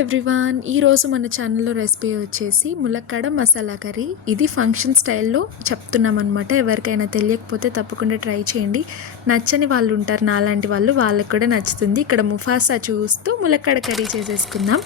Everyone ఈరోజు మన ఛానల్లో రెసిపీ వచ్చేసి ములక్కాడ మసాలా కర్రీ. ఇది ఫంక్షన్ స్టైల్లో చెప్తున్నాం అనమాట ఎవరికైనా తెలియకపోతే తప్పకుండా ట్రై చేయండి. నచ్చని వాళ్ళు ఉంటారు. నాలాంటి వాళ్ళు వాళ్ళకి కూడా నచ్చుతుంది. ఇక్కడ ముఫాసా చూస్తూ ములక్కాడ కర్రీ చేసేసుకుందాం.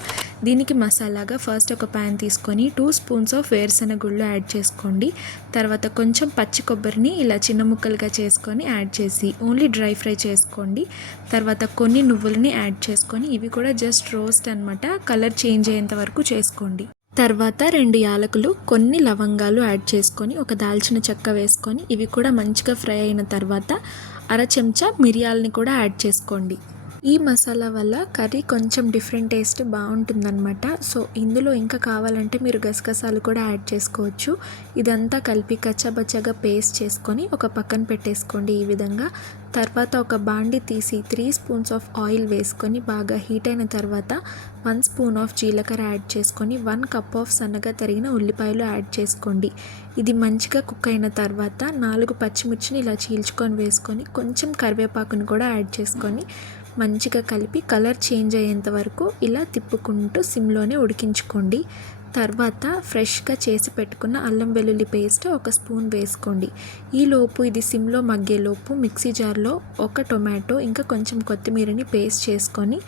దీనికి మసాలాగా ఫస్ట్ ఒక ప్యాన్ తీసుకొని టూ స్పూన్స్ ఆఫ్ వేరుశెనగ గుళ్ళు యాడ్ చేసుకోండి. తర్వాత కొంచెం పచ్చి కొబ్బరిని ఇలా చిన్న ముక్కలుగా చేసుకొని యాడ్ చేసి ఓన్లీ డ్రై ఫ్రై చేసుకోండి. తర్వాత కొన్ని నువ్వులని యాడ్ చేసుకొని ఇవి కూడా జస్ట్ రోస్ట్ అనమాట కలర్ చేంజ్ అయ్యేంత వరకు చేసుకోండి. తర్వాత రెండు యాలకులు కొన్ని లవంగాలు యాడ్ చేసుకొని ఒక దాల్చిన చెక్క వేసుకొని ఇవి కూడా మంచిగా ఫ్రై అయిన తర్వాత అర చెంచా మిరియాలని కూడా యాడ్ చేసుకోండి. ఈ మసాలా వల్ల కర్రీ కొంచెం డిఫరెంట్ టేస్ట్ బాగుంటుందన్నమాట. సో ఇందులో ఇంకా కావాలంటే మీరు గసగసాలు కూడా యాడ్ చేసుకోవచ్చు. ఇదంతా కలిపి కచ్చబచ్చగా పేస్ట్ చేసుకొని ఒక పక్కన పెట్టేసుకోండి ఈ విధంగా. తర్వాత ఒక బాండి తీసి త్రీ స్పూన్స్ ఆఫ్ ఆయిల్ వేసుకొని బాగా హీట్ అయిన తర్వాత వన్ స్పూన్ ఆఫ్ జీలకర్ర యాడ్ చేసుకొని వన్ కప్ ఆఫ్ సన్నగా తరిగిన ఉల్లిపాయలు యాడ్ చేసుకోండి. ఇది మంచిగా కుక్ అయిన తర్వాత నాలుగు పచ్చిమిర్చిని ఇలా చీల్చుకొని వేసుకొని కొంచెం కరివేపాకుని కూడా యాడ్ చేసుకొని మంచిగా కలిపి కలర్ చేంజ్ అయ్యేంత వరకు ఇలా తిప్పుకుంటూ సిమ్లోనే ఉడికించుకోండి. తర్వాత ఫ్రెష్గా చేసి పెట్టుకున్న అల్లం వెల్లుల్లి పేస్ట్ ఒక స్పూన్ వేసుకోండి. ఈలోపు ఇది సిమ్లో మగ్గేలోపు మిక్సీ జార్లో ఒక టొమాటో ఇంకా కొంచెం కొత్తిమీరని పేస్ట్ చేసుకొని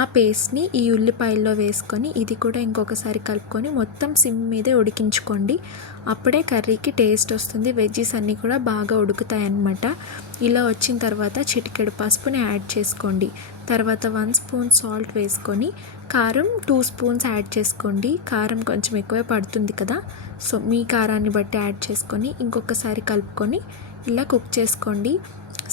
ఆ పేస్ట్ని ఈ ఉల్లిపాయల్లో వేసుకొని ఇది కూడా ఇంకొకసారి కలుపుకొని మొత్తం సిమ్ మీదే ఉడికించుకోండి. అప్పుడే కర్రీకి టేస్ట్ వస్తుంది. వెజ్జీస్ అన్నీ కూడా బాగా ఉడుకుతాయి అన్నమాట ఇలా వచ్చిన తర్వాత చిటికెడు పసుపుని యాడ్ చేసుకోండి. తర్వాత వన్ స్పూన్ సాల్ట్ వేసుకొని కారం టూ స్పూన్స్ యాడ్ చేసుకోండి. కారం కొంచెం ఎక్కువే పడుతుంది కదా. సో మీ కారాన్ని బట్టి యాడ్ చేసుకొని ఇంకొకసారి కలుపుకొని ఇలా కుక్ చేసుకోండి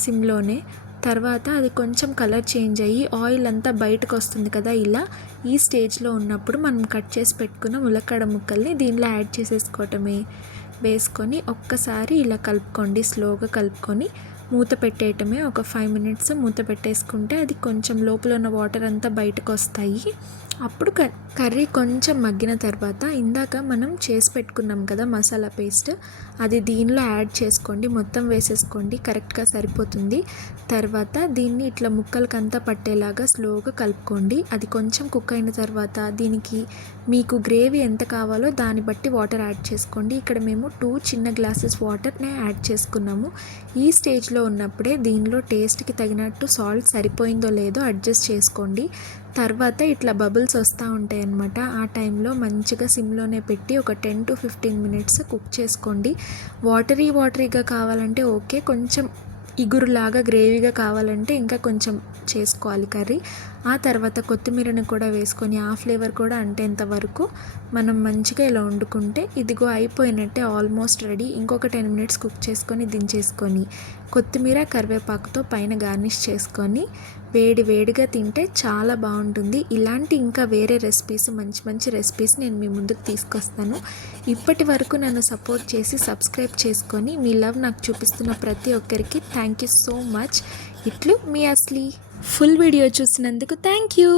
సిమ్లోనే. తర్వాత అది కొంచెం కలర్ చేంజ్ అయ్యి ఆయిల్ అంతా బయటకు వస్తుంది కదా ఇలా. ఈ స్టేజ్లో ఉన్నప్పుడు మనం కట్ చేసి పెట్టుకున్న ములక్కడ ముక్కల్ని దీనిలో యాడ్ చేసేసుకోవటమే. వేసుకొని ఒక్కసారి ఇలా కలుపుకోండి స్లోగా కలుపుకొని. మూత పెట్టేయటమే ఒక ఫైవ్ మినిట్స్ మూత పెట్టేసుకుంటే అది కొంచెం లోపల ఉన్న వాటర్ అంతా బయటకు వస్తాయి. అప్పుడు కర్రీ కొంచెం మగ్గిన తర్వాత ఇందాక మనం చేసి పెట్టుకున్నాం కదా మసాలా పేస్ట్ అది దీనిలో యాడ్ చేసుకోండి మొత్తం వేసేసుకోండి కరెక్ట్గా సరిపోతుంది. తర్వాత దీన్ని ఇట్లా ముక్కలకంతా పట్టేలాగా స్లోగా కలుపుకోండి. అది కొంచెం కుక్ అయిన తర్వాత దీనికి మీకు గ్రేవీ ఎంత కావాలో దాన్ని బట్టి వాటర్ యాడ్ చేసుకోండి. ఇక్కడ మేము టూ చిన్న గ్లాసెస్ వాటర్నే యాడ్ చేసుకున్నాము. ఈ స్టేజ్లో ఉన్నప్పుడే దీనిలో టేస్ట్కి తగినట్టు సాల్ట్ సరిపోయిందో లేదో అడ్జస్ట్ చేసుకోండి. తర్వాత ఇట్లా బబుల్స్ వస్తూ ఉంటాయి అన్నమాట. ఆ టైంలో మంచిగా సిమ్లోనే పెట్టి ఒక ten to fifteen minutes cook చేసుకోండి. వాటరీ వాటరీగా కావాలంటే ఓకే. కొంచెం ఇగురులాగా గ్రేవీగా కావాలంటే ఇంకా కొంచెం చేసుకోవాలి కర్రీ. ఆ తర్వాత కొత్తిమీరని కూడా వేసుకొని ఆ ఫ్లేవర్ కూడా అంటేంత వరకు మనం మంచిగా ఇలా వండుకుంటే ఇదిగో అయిపోయినట్టే ఆల్మోస్ట్ రెడీ. ఇంకొక టెన్ మినిట్స్ కుక్ చేసుకొని దించేసుకొని కొత్తిమీర కరివేపాకుతో పైన గార్నిష్ చేసుకొని వేడి వేడిగా తింటే చాలా బాగుంటుంది. ఇలాంటి ఇంకా వేరే రెసిపీస్ మంచి మంచి రెసిపీస్ నేను మీ ముందుకు తీసుకొస్తాను. ఇప్పటి వరకు నన్ను సపోర్ట్ చేసి సబ్స్క్రైబ్ చేసుకొని మీ లవ్ నాకు చూపిస్తున్న ప్రతి ఒక్కరికి థ్యాంక్ యూ సో మచ్ ఇట్లు మీ అస్లీ. ఫుల్ వీడియో చూసినందుకు థ్యాంక్ యూ